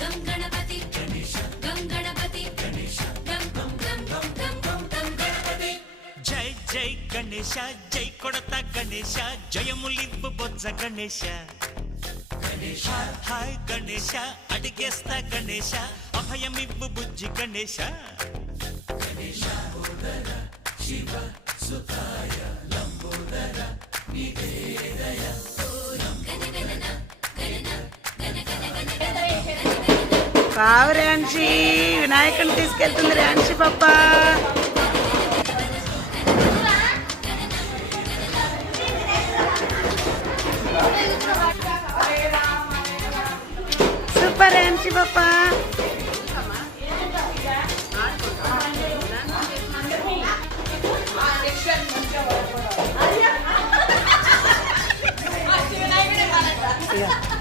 గం గణపతి గం గణపతి గం గం గం గం గం గం గణపతి. జై జై గణేశ జై కొడత గణేశ జయములివ్వు బొజ్జ గణేశ. హాయ్ గణేశ అడిగేస్తా గణేశ అభయమివ్వు బుజ్జి గణేశ. శివ సుతాయ లంబోదర నివేదయ. రావు ర్యాన్షి, వినాయకుని తీసుకెళ్తుంది ర్యాన్షి పప్ప. సూపర్ ర్యాన్షి పప్ప. Yeah.